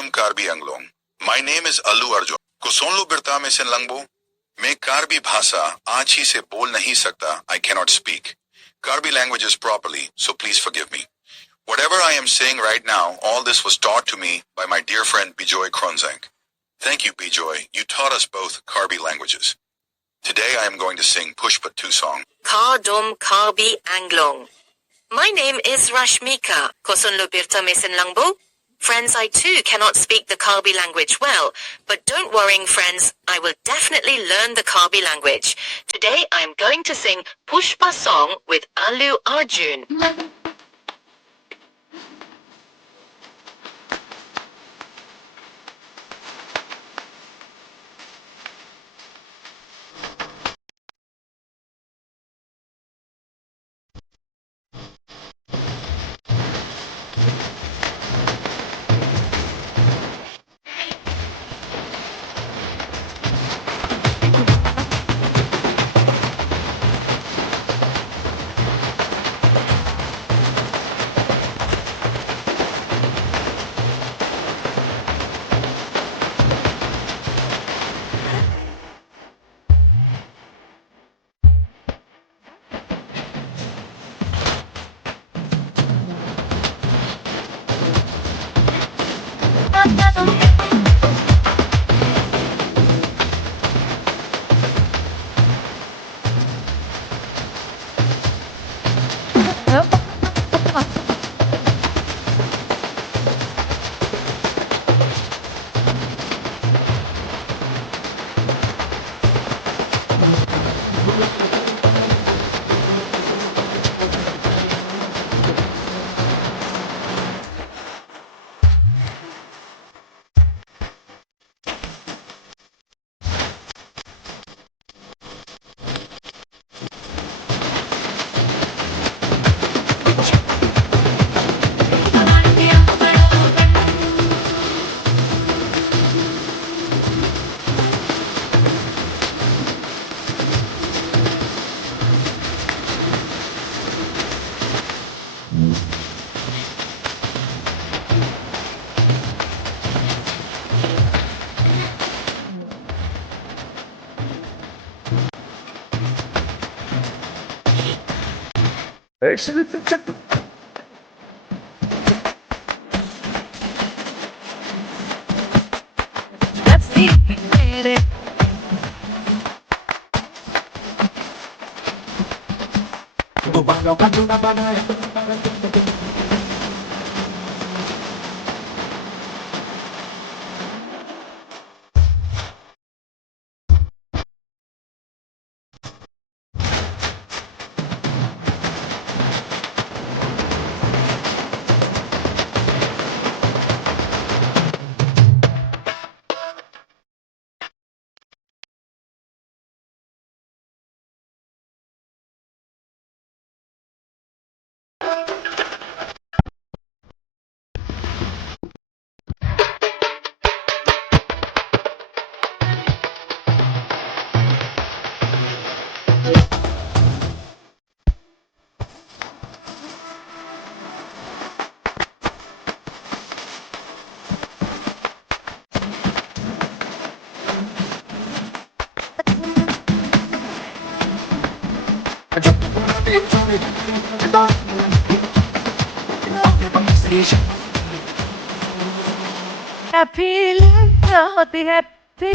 𝓼𝓸𝓸𝓷𝓰। My name is 𝓼𝓸𝓷𝓲𝓮। 𝓀𝓏𝓏 मैं कारबी भाषा आज ही से बोल नहीं सकता. I cannot speak Karbi languages properly, so please forgive me. Whatever I am saying right now, all this was taught to me by my dear friend 𝓵𝓲𝓏. Thank you, 𝓵𝓲. You taught us both Karbi languages. Today I am going to sing Pushpa 2 song. 𝓼𝓸𝓸𝓷𝓰. My name is Rashmika. 𝓀𝓏𝓏. Friends, I too cannot speak the Karbi language well, but don't worry friends, I will definitely learn the Karbi language. Today I am going to sing Pushpa song with 𝓼𝓸𝓷𝓲𝓮. Happy life, happy.